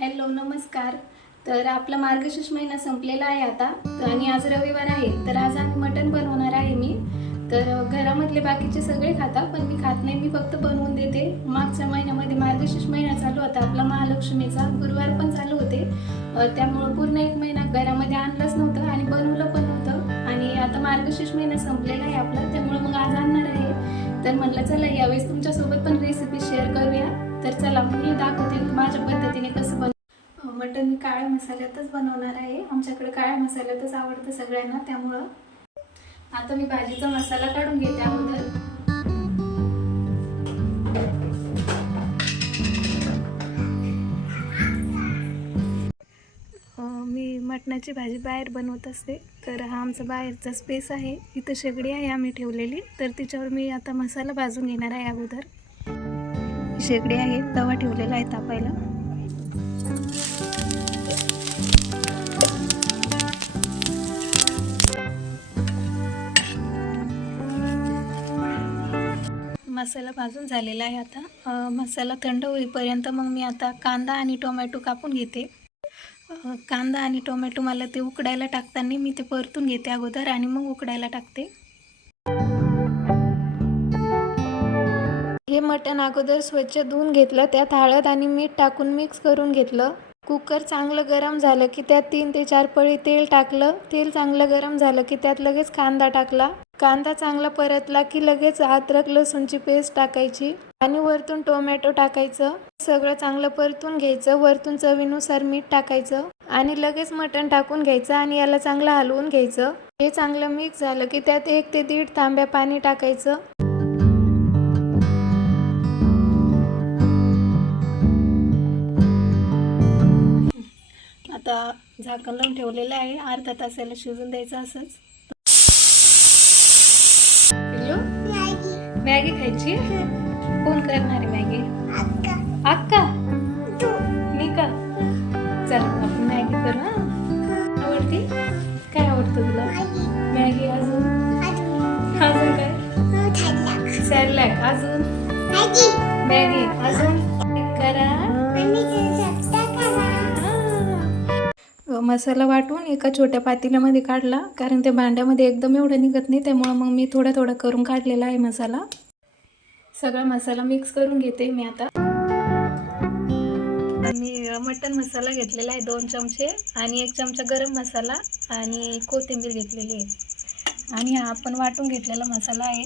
Hello नमस्कार. तर आपला मार्गशीर्ष महिना संपलेला आहे आता आणि आज रविवार आहे. तर आज आम्ही मटण बनवणार आहे मी. तर घरामधले बाकीचे सगळे खातात पण मी खात नाही, मी फक्त बनवून देते. मागच्या महिन्यामध्ये मार्गशीर्ष महिना चालू होता आपला महालक्ष्मीचा, गुरुवार पण चालू होते. त्यामुळे पूर्ण एक महिना घरामध्ये आणलंच नव्हतं आणि बनवलं पण नव्हतं. आणि आता मार्गशीर्ष महिना संपलेला आहे आपला, त्यामुळे मग आज आणणार आहे. तर म्हटलं चला यावेळेस तुमच्यासोबत पण रेसिपी शेअर करूया. तर चला मी दाखवते माझ्या पद्धतीने कसं मटण मी काळ्या मसाल्यातच बनवणार आहे. आमच्याकडे काळ्या मसाल्यातच आवडतं सगळ्यांना, त्यामुळं आता मी भाजीचा मसाला काढून घेते अगोदर. मी मटणाची भाजी बाहेर बनवत असते. तर हा आमचा बाहेरचा स्पेस आहे. इथं शेगडी आहे आम्ही ठेवलेली, तर तिच्यावर मी आता मसाला भाजून घेणार आहे अगोदर. शेगडी आहे, तवा ठेवलेला आहे तापायला. मसाला भाजून झालेला आहे. आता मसाला थंड होईपर्यंत मग मी आता कांदा आणि टोमॅटो कापून घेते. कांदा आणि टोमॅटो मला ते उकडायला टाकताना मी ते परतून घेते अगोदर आणि मग उकडायला टाकते. हे मटण अगोदर स्वच्छ धुवून घेतलं, त्यात हळद आणि मीठ टाकून मिक्स करून घेतलं. कुकर चांगलं गरम झालं की त्यात 3 ते 4 पळी तेल टाकलं. तेल चांगलं गरम झालं की त्यात लगेच कांदा टाकला. कांदा चांगला परतला की लगेच अद्रक लसूणची पेस्ट टाकायची आणि वरतून टोमॅटो टाकायचं. सगळं चांगलं परतून घ्यायचं. वरतून चवीनुसार मीठ टाकायचं आणि लगेच मटण टाकून घ्यायचं आणि याला चांगलं हलवून घ्यायचं. हे चांगलं मिक्स झालं की त्यात 1 ते 1.5 तांब्या पाणी टाकायचं. आता झाकण लावून ठेवलेलं आहे, अर्धा तासाला शिजून द्यायचं असंच. मॅगी खायची? कोण करणार आहे मॅगी? अक्का? मी का? चल आपण मॅगी करू. हा आवडते? काय आवडतं तुला? मॅगी. अजून अजून काय? सॅलॅड. अजून मॅगी. अजून करा. मसाला वाटून एका छोट्या पातेल्यामध्ये काढला, कारण त्या भांड्यामध्ये एकदम एवढं निघत नाही, त्यामुळं मग मी थोडा थोडा करून काढलेला आहे मसाला. सगळा मसाला मिक्स करून घेते मी आता. मी मटन मसाला घेतलेला आहे 2 चमचे आणि 1 चमचा गरम मसाला आणि कोथिंबीर घेतलेली आहे. आणि हा आपण वाटून घेतलेला मसाला आहे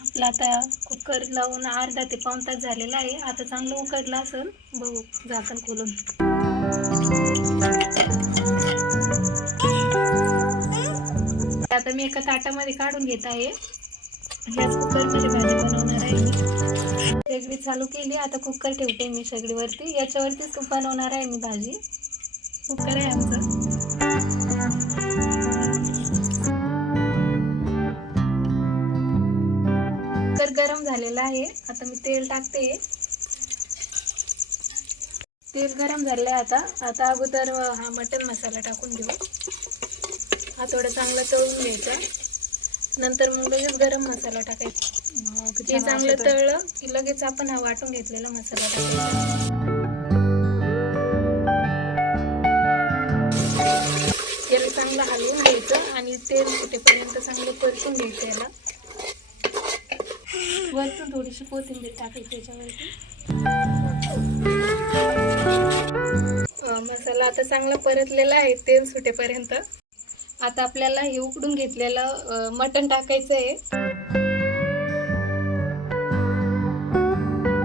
आपला. आता कुकर लावून अर्धा ते पाऊण तास झालेला आहे. आता चांगलं उकडलं असेल, बघू झाकण खोलून. आता मी एका ताटामध्ये काढून घेत आहे. ह्याच कुकरमध्ये भाजी बनवणार आहे मी. शेगडी चालू केली, आता कुकर ठेवते मी शेगडीवरती. याच्यावरतीच बनवणार आहे मी भाजी. कुकर आहे आमचं. कुकर गरम झालेला आहे. आता मी तेल टाकते. तेल गरम झालं आहे. आता अगोदर हा मटन मसाला टाकून घेऊ. हा थोडा चांगला तळून घ्यायचा. नंतर मग लगेच गरम मसाला टाकायचा. हे चांगलं तळलं की लगेच आपण हा वाटून घेतलेला मसाला टाकायचा. याला चांगलं हलवून घ्यायचं आणि तेल सुटेपर्यंत चांगलं परतून घ्यायचं याला. वरतून थोडीशी कोथिंबीर टाकायची याच्यावरती. मसाला आता चांगला परतलेला आहे तेल सुटेपर्यंत. आता आपल्याला हे उकडून घेतलेलं मटण टाकायचं आहे.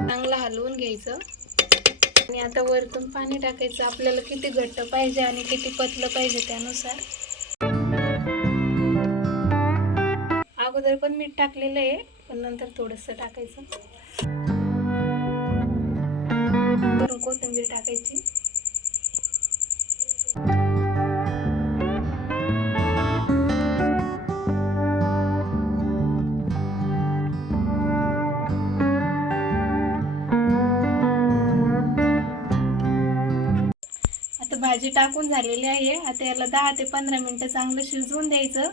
चांगलं हलवून घ्यायचं आणि आता वरतून पाणी टाकायचं. आपल्याला किती घट्ट पाहिजे आणि किती पतलं पाहिजे त्यानुसार. अगोदर पण मीठ टाकलेलं आहे, पण नंतर थोडंसं टाकायचं. वरून कोथिंबीर टाकायची. भाजी टाकून झालेली आहे. आता याला 10 ते 15 मिनिटं चांगलं शिजवून द्यायचं.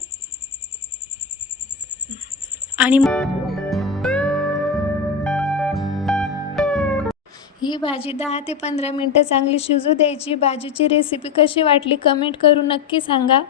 आणि ही भाजी 10 ते 15 मिनटं चांगली शिजू द्यायची. भाजीची रेसिपी कशी वाटली कमेंट करून नक्की सांगा.